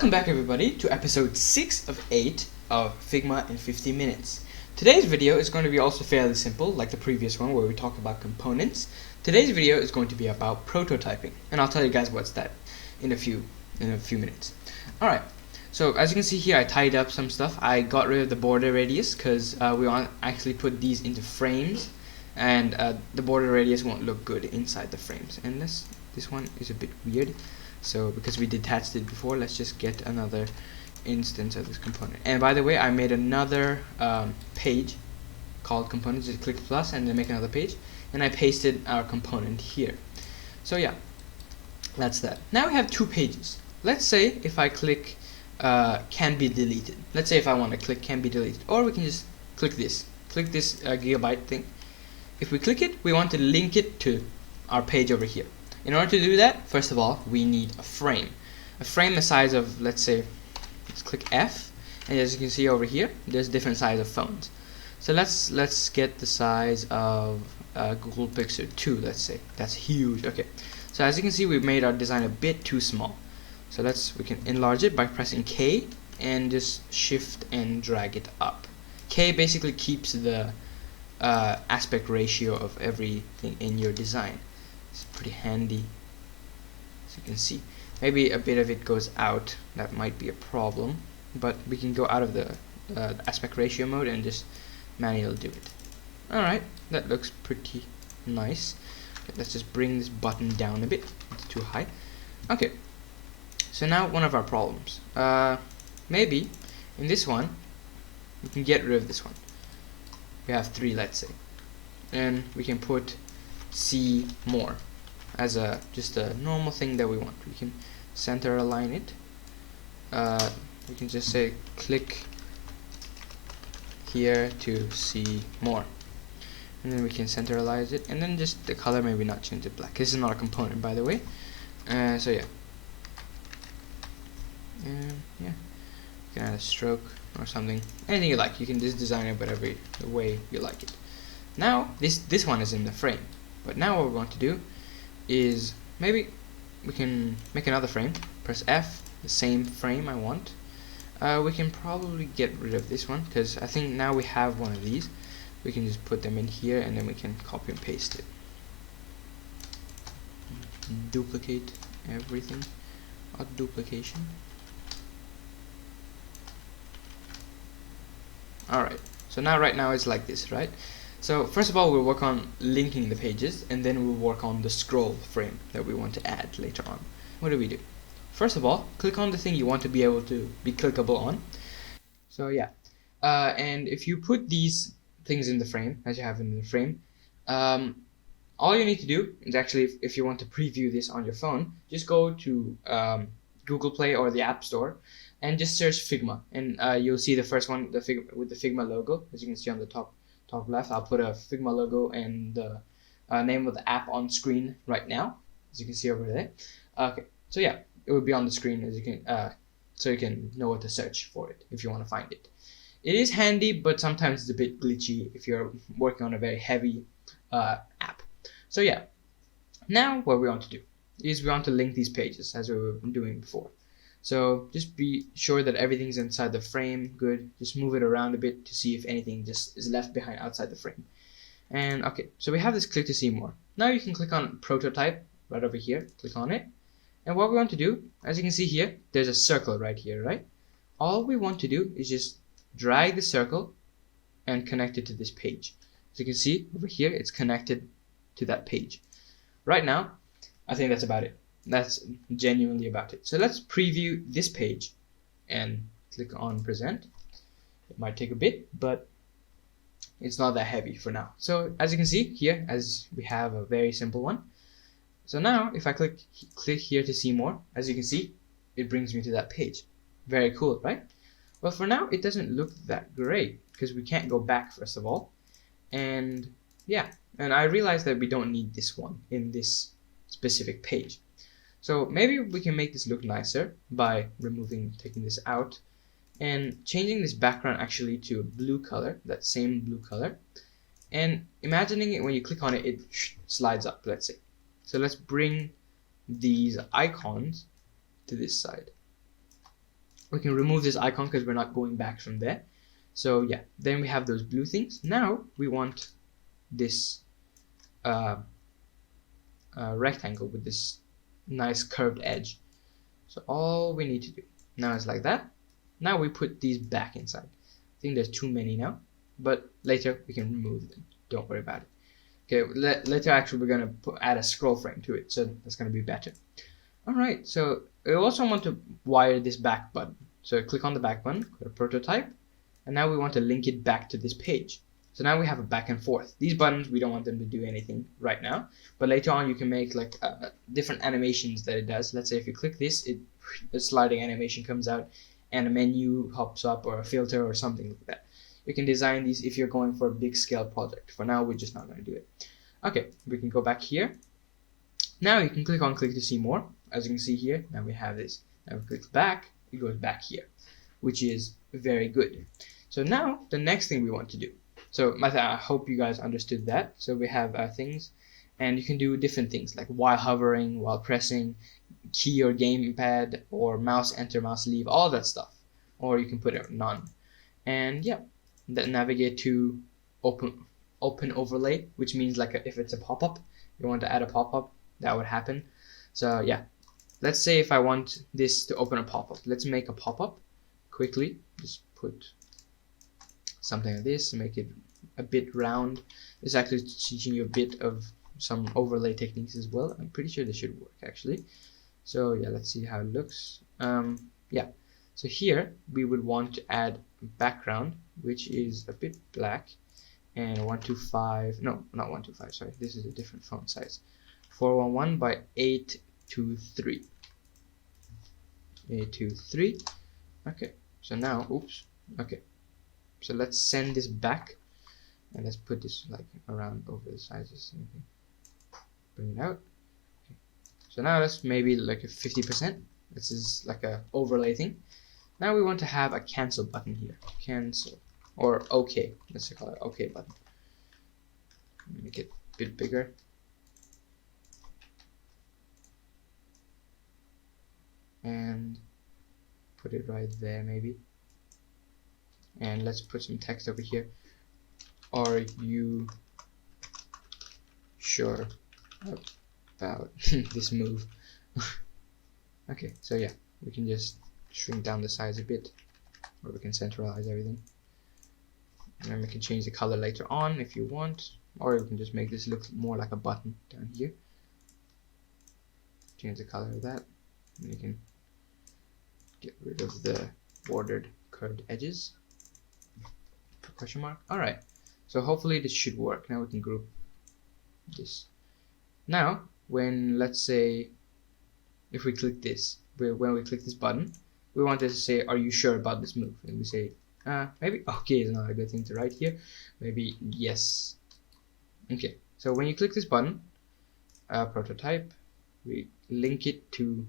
Welcome back everybody to episode 6 of 8 of Figma in 50 minutes. Today's video is going to be also fairly simple like the previous one where we talked about components. Today's video is going to be about prototyping, and I'll tell you guys what's that in a few minutes. Alright, so as you can see here, I tied up some stuff. I got rid of the border radius because we want to actually put these into frames, and the border radius won't look good inside the frames. And this one is a bit weird. So because we detached it before, let's just get another instance of this component. And by the way, I made another page called components. Just click plus and then make another page, and I pasted our component here. So yeah, that's that. Now we have two pages. Let's say if I click can be deleted. Let's say if I want to click can be deleted, or we can just click this gigabyte thing. If we click it, we want to link it to our page over here. In order to do that, first of all, we need a frame. A frame the size of, let's click F, and as you can see over here, there's different size of phones. So let's get the size of Google Pixel 2, let's say. That's huge. Okay. So as you can see, we've made our design a bit too small. So we can enlarge it by pressing K and just shift and drag it up. K basically keeps the aspect ratio of everything in your design. It's pretty handy, as you can see. Maybe a bit of it goes out, that might be a problem, but we can go out of the aspect ratio mode and just manually do it. Alright, that looks pretty nice. Okay, let's just bring this button down a bit, it's too high. Okay, so now one of our problems. Maybe in this one we can get rid of this one. We have 3, let's say, and we can put see more as just a normal thing that we want. We can center align it. We can just say click here to see more, and then we can centralize it, and then just the color maybe not change it black. This is not a component, by the way. So yeah, yeah, you can add a stroke or something, anything you like. You can just design it whatever the way you like it. Now this one is in the frame. But now what we want to do is maybe we can make another frame, press F, the same frame I want. We can probably get rid of this one because I think now we have one of these. We can just put them in here and then we can copy and paste it. Duplicate everything. Duplication. Alright, so now right now it's like this, right? So first of all, we'll work on linking the pages, and then we'll work on the scroll frame that we want to add later on. What do? First of all, click on the thing you want to be able to be clickable on. So yeah, and if you put these things in the frame, as you have in the frame, all you need to do is actually, if you want to preview this on your phone, just go to Google Play or the App Store and just search Figma, and you'll see the first one, with the Figma logo, as you can see on the top left. I'll put a Figma logo and the name of the app on screen right now, as you can see over there. Okay, so yeah, it will be on the screen as you can, so you can know what to search for it if you want to find it. It is handy, but sometimes it's a bit glitchy if you're working on a very heavy app. So yeah, now what we want to do is we want to link these pages as we were doing before. So just be sure that everything's inside the frame. Good. Just move it around a bit to see if anything just is left behind outside the frame. And okay, so we have this click to see more. Now you can click on prototype right over here. Click on it. And what we want to do, as you can see here, there's a circle right here, right? All we want to do is just drag the circle and connect it to this page. As you can see over here, it's connected to that page. Right now, I think that's about it. That's genuinely about it. So let's preview this page and click on present. It might take a bit, but it's not that heavy for now. So as you can see here, as we have a very simple one. So now if I click here to see more, as you can see, it brings me to that page. Very cool, right? Well, for now it doesn't look that great because we can't go back, first of all. And yeah, and I realized that we don't need this one in this specific page. So maybe we can make this look nicer by taking this out and changing this background actually to a blue color, that same blue color, and imagining it when you click on it, it slides up, let's say. So let's bring these icons to this side. We can remove this icon because we're not going back from there. So yeah, then we have those blue things. Now we want this rectangle with this nice curved edge. So all we need to do now is like that. Now we put these back inside. I think there's too many now, but later we can remove them. Don't worry about it. Okay, later actually we're gonna add a scroll frame to it, so that's gonna be better. All right, so we also want to wire this back button. So click on the back button, go to prototype, and now we want to link it back to this page. So now we have a back and forth. These buttons, we don't want them to do anything right now, but later on you can make like different animations that it does. Let's say if you click this, a sliding animation comes out and a menu pops up or a filter or something like that. You can design these if you're going for a big scale project. For now, we're just not going to do it. Okay, we can go back here. Now you can click to see more. As you can see here, now we have this. Now we click back, it goes back here, which is very good. So now the next thing we want to do. So I hope you guys understood that. So we have things, and you can do different things like while hovering, while pressing, key or gamepad, or mouse enter, mouse leave, all that stuff. Or you can put it none. And yeah, then navigate to open overlay, which means like if it's a pop-up, you want to add a pop-up, that would happen. So yeah, let's say if I want this to open a pop-up, let's make a pop-up quickly. Just put something like this, make it a bit round. It's actually teaching you a bit of some overlay techniques as well. I'm pretty sure this should work actually. So yeah, let's see how it looks. Yeah, so here we would want to add background, which is a bit black, and 125, no, not 125, sorry, this is a different font size. 411 by 823. 823. Okay, so now, oops, okay. So let's send this back, and let's put this like around over the sizes. Bring it out. Okay. So now that's maybe like a 50%. This is like a overlay thing. Now we want to have a cancel button here. Cancel or OK. Let's call it OK button. Make it a bit bigger. And put it right there maybe. And let's put some text over here. Are you sure about this move? Okay, so yeah, we can just shrink down the size a bit, or we can centralize everything. And then we can change the color later on if you want, or we can just make this look more like a button down here. Change the color of that, and you can get rid of the bordered curved edges. Question mark. Alright, so hopefully this should work. Now we can group this. Now, when let's say if we click this, when we click this button, we want this to say, are you sure about this move? And we say, maybe okay is not a good thing to write here. Maybe yes. Okay, so when you click this button, prototype, we link it to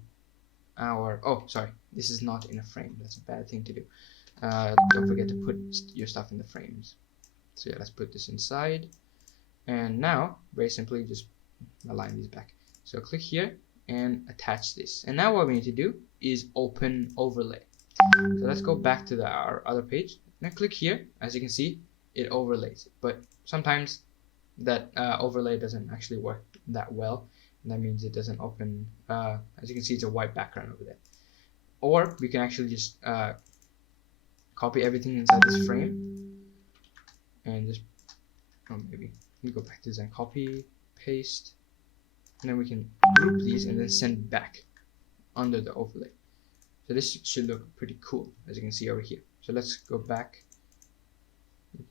our, oh sorry, this is not in a frame. That's a bad thing to do. Don't forget to put your stuff in the frames. So yeah, let's put this inside. And now, very simply, just align these back. So click here and attach this. And now what we need to do is open overlay. So let's go back to our other page. Now click here. As you can see, it overlays it. But sometimes that overlay doesn't actually work that well. And that means it doesn't open. As you can see, it's a white background over there. Or we can actually just copy everything inside this frame and just maybe we go back to design, copy, paste, and then we can group these and then send back under the overlay. So this should look pretty cool, as you can see over here. So let's go back,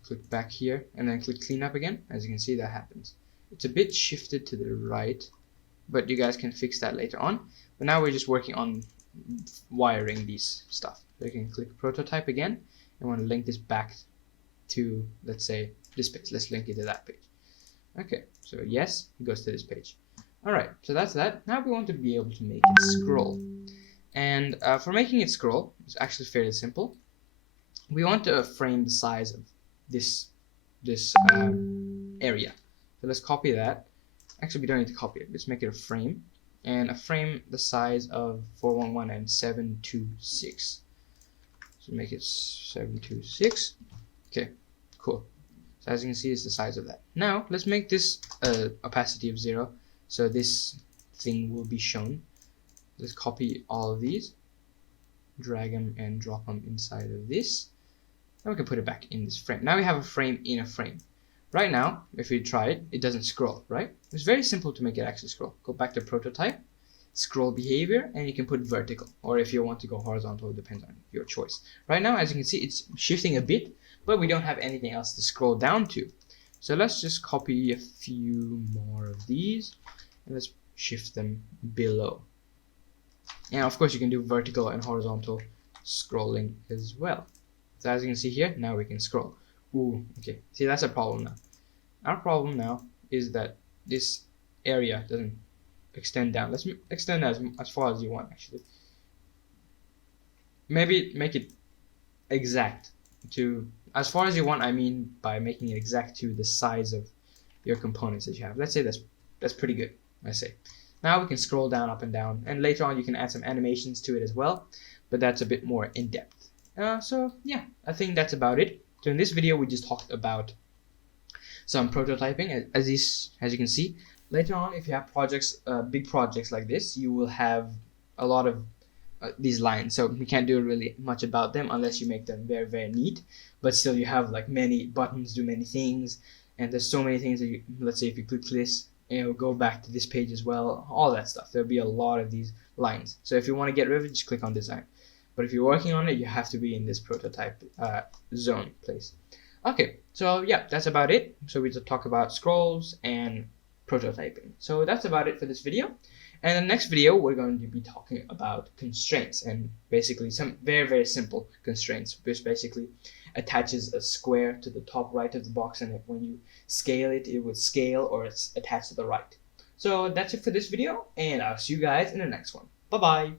click back here, and then click clean up again. As you can see, that happens. It's a bit shifted to the right, but you guys can fix that later on. But now we're just working on wiring these stuff. So you can click prototype again and want to link this back to, let's say, this page. Let's link it to that page. Okay, so yes, it goes to this page. Alright, so that's that. Now we want to be able to make it scroll. And for making it scroll, it's actually fairly simple. We want to frame the size of this area. So let's copy that. Actually, we don't need to copy it. Let's make it a frame. And a frame the size of 411 and 726. So make it 726. Okay, cool. So as you can see, it's the size of that. Now let's make this opacity of 0, so this thing will be shown. Let's copy all of these, drag them and drop them inside of this. Now we can put it back in this frame. Now we have a frame in a frame. Right now, if we try it, it doesn't scroll, right? It's very simple to make it actually scroll. Go back to prototype, scroll behavior, and you can put vertical, or if you want to go horizontal, it depends on your choice. Right now, as you can see, it's shifting a bit, but we don't have anything else to scroll down to. So let's just copy a few more of these and let's shift them below. And of course you can do vertical and horizontal scrolling as well. So as you can see here, now we can scroll. Ooh, okay, see, that's a problem now. Our problem now is that this area doesn't extend down. Let's extend as far as you want, actually. Maybe make it exact to as far as you want. I mean by making it exact to the size of your components that you have. Let's say that's pretty good, I say. Now we can scroll down, up and down, and later on you can add some animations to it as well, but that's a bit more in depth. So yeah, I think that's about it. So in this video we just talked about some prototyping. As you can see, later on if you have projects, big projects like this, you will have a lot of these lines, so we can't do really much about them unless you make them very, very neat. But still, you have like many buttons do many things, and there's so many things that you, let's say if you click this, it'll go back to this page as well, all that stuff. There'll be a lot of these lines, so if you want to get rid of it, just click on design. But if you're working on it, you have to be in this prototype zone place. Okay, so yeah, that's about it. So we just talk about scrolls and prototyping. So that's about it for this video. And in the next video, we're going to be talking about constraints, and basically some very, very simple constraints, which basically attaches a square to the top right of the box, and when you scale it, it would scale, or it's attached to the right. So that's it for this video, and I'll see you guys in the next one. Bye-bye.